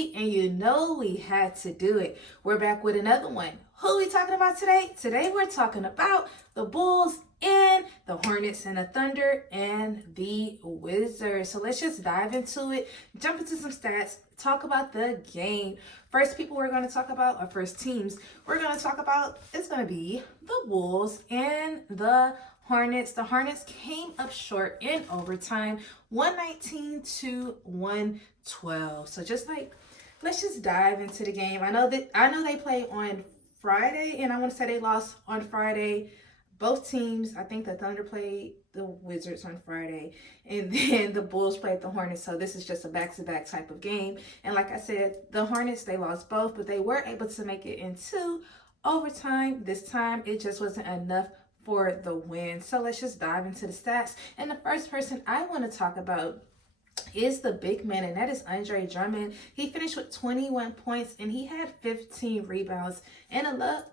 week, and you know we had to do it. We're back with another one. Who are we talking about today? Today we're talking about the Bulls and the Hornets and the Thunder and the Wizards. So let's just dive into it, jump into some stats, talk about the game. First people we're going to talk about, or first teams we're going to talk about, is going to be the Bulls and the Hornets. The Hornets came up short in overtime, 119 to 112. So let's just dive into the game. I know they play on Friday, and I want to say they lost on Friday. Both teams, I think the Thunder played the Wizards on Friday, and then the Bulls played the Hornets. So this is just a back-to-back type of game. And like I said, the Hornets, they lost both, but they were able to make it into overtime. This time, it just wasn't enough for the win. So let's just dive into the stats. And the first person I want to talk about is the big man, and that is Andre Drummond. He finished with 21 points, and he had 15 rebounds. And the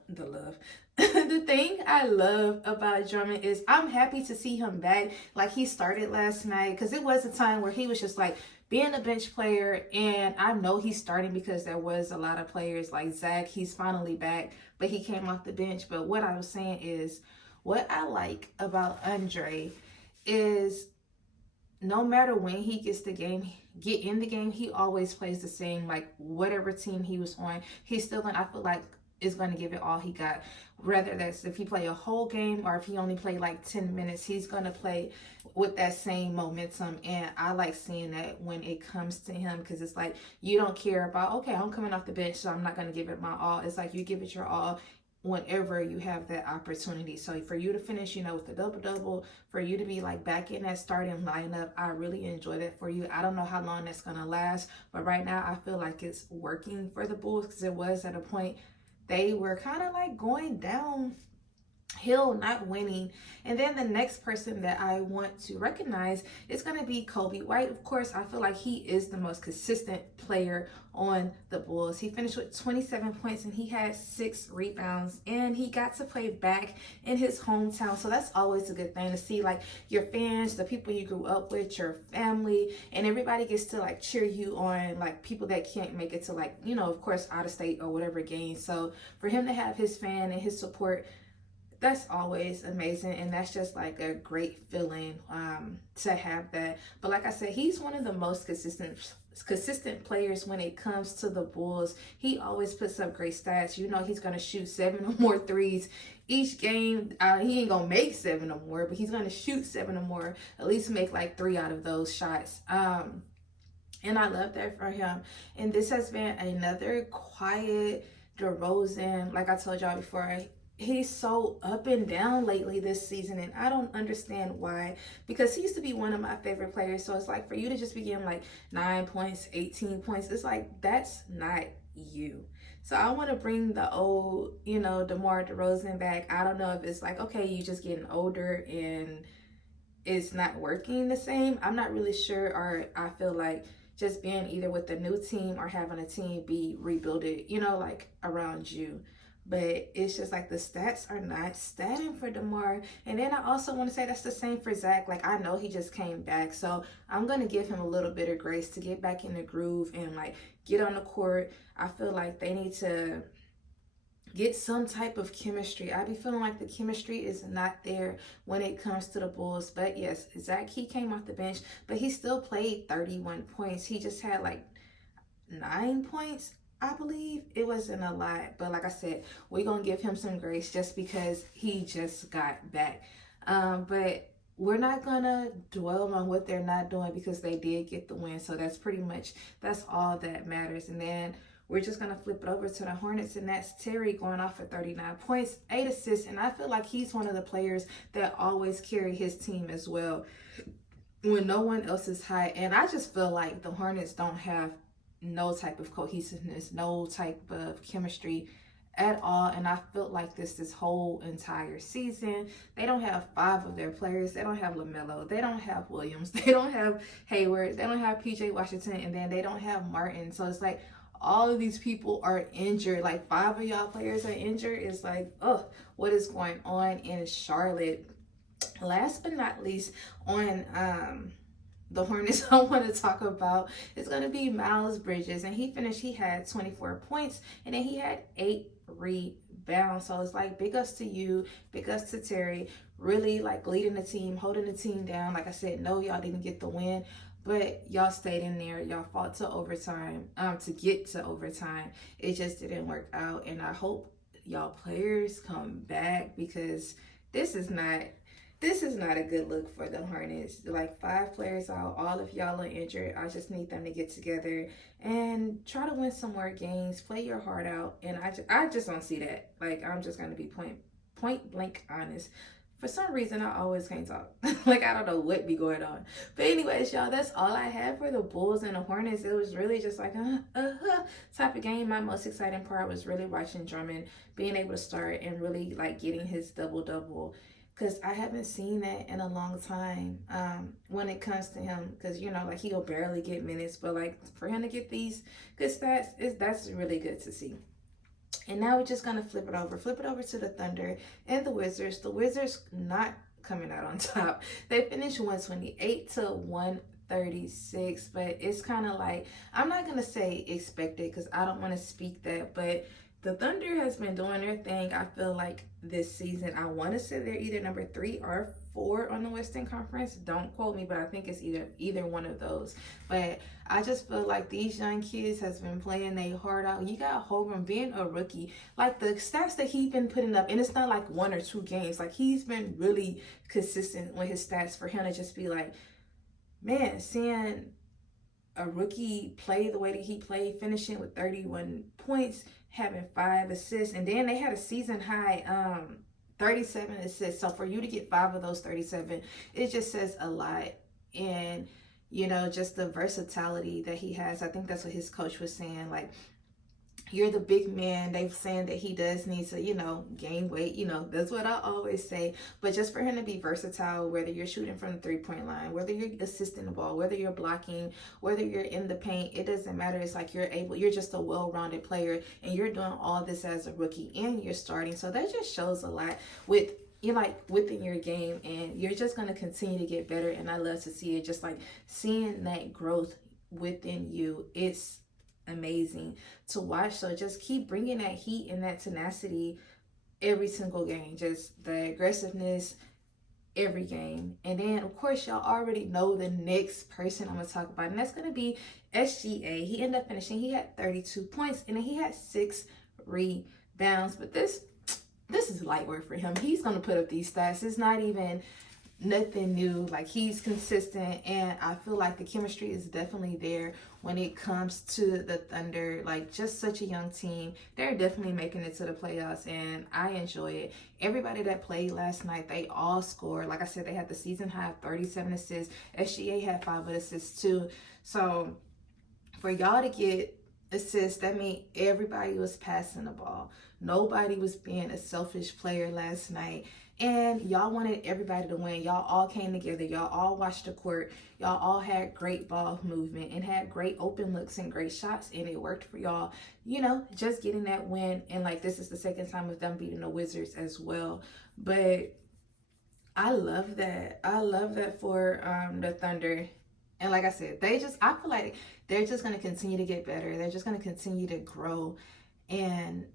thing I love about Drummond is I'm happy to see him back. Like, he started last night, because it was a time where he was just like being a bench player, and I know he's starting because there was a lot of players like Zach. He's finally back, but he came off the bench. But what I was saying is, what I like about Andre is no matter when he get in the game, he always plays the same. Like, whatever team he was on, he's still gonna, I feel like, is going to give it all he got. Whether that's if he play a whole game or if he only play like 10 minutes, he's going to play with that same momentum. And I like seeing that when it comes to him, because it's like, you don't care about, okay, I'm coming off the bench, so I'm not going to give it my all. It's like you give it your all whenever you have that opportunity. So for you to finish, with a double-double, for you to be like back in that starting lineup, I really enjoy that for you. I don't know how long that's going to last, but right now I feel like it's working for the Bulls, because it was at a point they were kind of like going downhill, not winning. And then the next person that I want to recognize is going to be Kobe White. Of course, I feel like he is the most consistent player on the Bulls. He finished with 27 points, and he had 6 rebounds, and he got to play back in his hometown. So that's always a good thing to see, like, your fans, the people you grew up with, your family, and everybody gets to like cheer you on, like people that can't make it to, like, of course, out of state or whatever game. So for him to have his fan and his support, that's always amazing, and that's just like a great feeling to have that. But like I said, he's one of the most consistent players when it comes to the Bulls. He always puts up great stats. He's going to shoot 7 or more threes each game. He ain't going to make 7 or more, but he's going to shoot 7 or more, at least make like 3 out of those shots. And I love that for him. And this has been another quiet DeRozan. Like I told y'all before, he's so up and down lately this season, and I don't understand why, because he used to be one of my favorite players. So it's like, for you to just be getting like 9 points, 18 points, it's like, that's not you. So I want to bring the old, DeMar DeRozan back. I don't know if it's like, okay, you just getting older and it's not working the same. I'm not really sure, or I feel like just being either with the new team or having a team be rebuilded, like around you. But it's just like the stats are not statting for DeMar. And then I also want to say that's the same for Zach. Like, I know he just came back, so I'm going to give him a little bit of grace to get back in the groove and like get on the court. I feel like they need to get some type of chemistry. I be feeling like the chemistry is not there when it comes to the Bulls. But yes, Zach, he came off the bench, but he still played 31 points. He just had like 9 points, I believe. It wasn't a lot, but like I said, we're gonna give him some grace just because he just got back. But we're not gonna dwell on what they're not doing, because they did get the win. So that's all that matters. And then we're just gonna flip it over to the Hornets, and that's Terry going off for 39 points, 8 assists, and I feel like he's one of the players that always carry his team as well when no one else is high. And I just feel like the Hornets don't have no type of cohesiveness, no type of chemistry at all. And I felt like this whole entire season. They don't have 5 of their players. They don't have LaMelo. They don't have Williams. They don't have Hayward. They don't have PJ Washington. And then they don't have Martin. So it's like all of these people are injured. Like 5 of y'all players are injured. It's like, oh, what is going on in Charlotte? Last but not least, on the Hornets I want to talk about is going to be Miles Bridges. And he had 24 points, and then he had 8 rebounds. So it's like big ups to you, big ups to Terry, really like leading the team, holding the team down. Like I said, no, y'all didn't get the win, but y'all stayed in there. Y'all fought to overtime, to get to overtime. It just didn't work out. And I hope y'all players come back, because this is not a good look for the Hornets. Like 5 players out, all of y'all are injured. I just need them to get together and try to win some more games, play your heart out. And I just don't see that. Like, I'm just gonna be point blank honest. For some reason, I always can't talk. Like, I don't know what be going on. But anyways, y'all, that's all I had for the Bulls and the Hornets. It was really just like type of game. My most exciting part was really watching Drummond being able to start and really like getting his double-double, because I haven't seen that in a long time when it comes to him. Because, you know, like he'll barely get minutes, but like for him to get these good stats, that's really good to see. And now we're just going to flip it over to the Thunder and the Wizards. The Wizards not coming out on top. They finished 128 to 136, but it's kind of like, I'm not going to say expected because I don't want to speak that, but the Thunder has been doing their thing, I feel like, this season. I want to say they're either number 3 or 4 on the Western Conference. Don't quote me, but I think it's either one of those. But I just feel like these young kids has been playing their heart out. You got Holmgren being a rookie. Like the stats that he's been putting up, and it's not like 1 or 2 games. Like he's been really consistent with his stats for him to just be like, man, seeing a rookie play the way that he played, finishing with 31 points, having 5 assists, and then they had a season high 37 assists. So for you to get 5 of those 37, it just says a lot. And you know, just the versatility that he has. I think that's what his coach was saying, like, you're the big man. They've saying that he does need to, you know, gain weight. You know, that's what I always say. But just for him to be versatile, whether you're shooting from the 3-point line, whether you're assisting the ball, whether you're blocking, whether you're in the paint, it doesn't matter. It's like you're just a well-rounded player, and you're doing all this as a rookie, and you're starting. So that just shows a lot with, you're like within your game, and you're just going to continue to get better. And I love to see it, just like seeing that growth within you. It's amazing to watch. So just keep bringing that heat and that tenacity every single game, just the aggressiveness every game. And then of course y'all already know the next person I'm gonna talk about, and that's gonna be SGA. He ended up finishing, he had 32 points, and then he had 6 rebounds. But this is light work for him. He's gonna put up these stats. It's not even nothing new. Like, he's consistent, and I feel like the chemistry is definitely there when it comes to the Thunder. Like, just such a young team. They're definitely making it to the playoffs, and I enjoy it. Everybody that played last night, they all scored. Like I said, they had the season high of 37 assists. SGA had 5 assists too. So for y'all to get assists, that means everybody was passing the ball. Nobody was being a selfish player last night. And y'all wanted everybody to win. Y'all all came together. Y'all all watched the court. Y'all all had great ball movement and had great open looks and great shots. And it worked for y'all, you know, just getting that win. And like, this is the second time of them beating the Wizards as well. But I love that. I love that for the Thunder. And like I said, I feel like they're just going to continue to get better. They're just going to continue to grow. And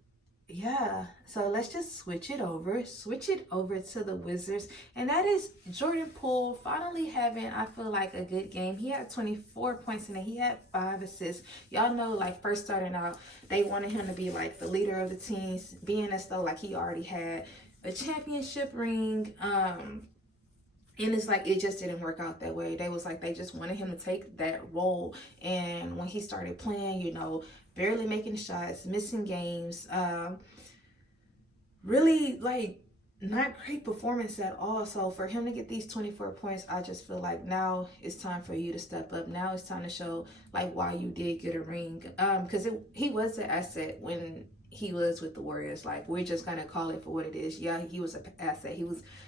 yeah, so let's just switch it over to the Wizards. And that is Jordan Poole finally having, I feel like, a good game. He had 24 points and he had 5 assists. Y'all know, like, first starting out, they wanted him to be like the leader of the teams, being as though like he already had a championship ring. And it's like, it just didn't work out that way. They just wanted him to take that role. And when he started playing, you know, barely making shots, missing games, really like not great performance at all. So for him to get these 24 points, I just feel like now it's time for you to step up. Now it's time to show like why you did get a ring. Because he was an asset when he was with the Warriors. Like, we're just gonna call it for what it is. Yeah, he was an asset.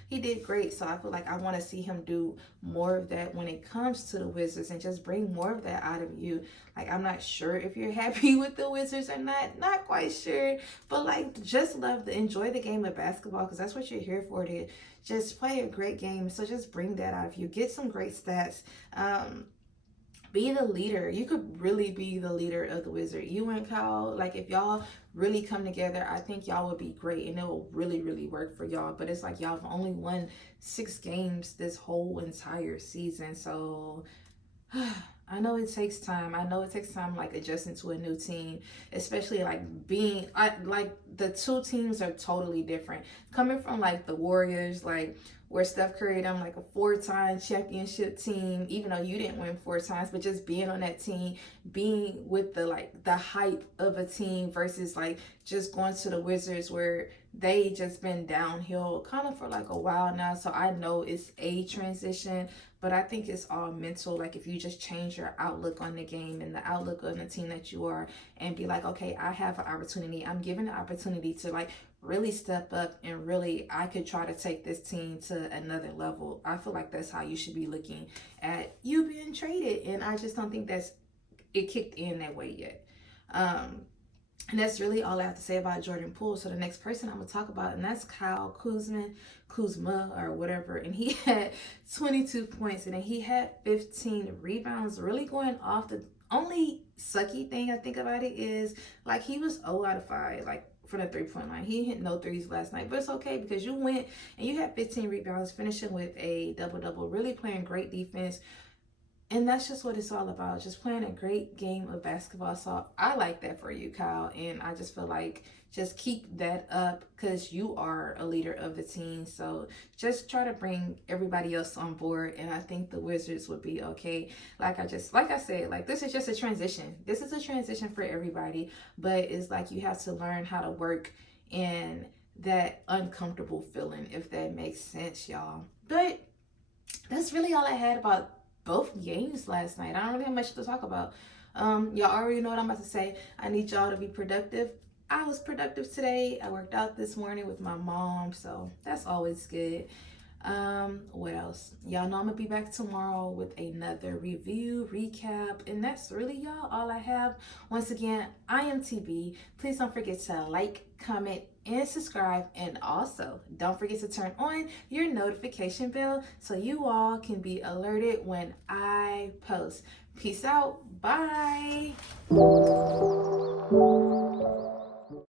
He did great. So I feel like I want to see him do more of that when it comes to the Wizards and just bring more of that out of you. Like, I'm not sure if you're happy with the Wizards or not quite sure, but like, just enjoy the game of basketball, because that's what you're here for, to just play a great game. So just bring that out of you. Get some great stats. Be the leader. You could really be the leader of the Wizard. You and Kyle, like, if y'all really come together, I think y'all would be great, and it will really, really work for y'all. But it's like y'all have only won 6 games this whole entire season. So I know it takes time. I know it takes time, like, adjusting to a new team, especially like like the two teams are totally different. Coming from like the Warriors, like, where Steph Curry, them, like, a 4-time championship team, even though you didn't win 4 times, but just being on that team, being with the hype of a team, versus like just going to the Wizards, where they just been downhill kind of for like a while now. So I know it's a transition, but I think it's all mental. Like, if you just change your outlook on the game and the outlook on the team that you are, and be like, okay, I have an opportunity. I'm given the opportunity to like really step up, and really I could try to take this team to another level. I feel like that's how you should be looking at you being traded, and I just don't think it kicked in that way yet. And that's really all I have to say about Jordan Poole. So the next person I'm gonna talk about, and that's Kyle Kuzma or whatever, and he had 22 points, and then he had 15 rebounds. Really going off, the only sucky thing I think about it is, like, he was 0 out of 5, like, from the 3-point line. He hit no threes last night, but it's okay, because you went and you had 15 rebounds, finishing with a double-double, really playing great defense. And that's just what it's all about, just playing a great game of basketball. So I like that for you, Kyle. And I just feel like just keep that up, because you are a leader of the team. So just try to bring everybody else on board, and I think the Wizards would be okay. Like I said, like, this is just a transition. This is a transition for everybody, but it's like you have to learn how to work in that uncomfortable feeling, if that makes sense, y'all. But that's really all I had about both games last night. I don't really have much to talk about. Y'all already know what I'm about to say. I need y'all to be productive. I was productive today. I worked out this morning with my mom, so that's always good. What else? Y'all know I'm gonna be back tomorrow with another review, recap, and that's really, y'all, all I have. Once again, I am TB. Please don't forget to like, comment, and subscribe, and also don't forget to turn on your notification bell so you all can be alerted when I post. Peace out. Bye.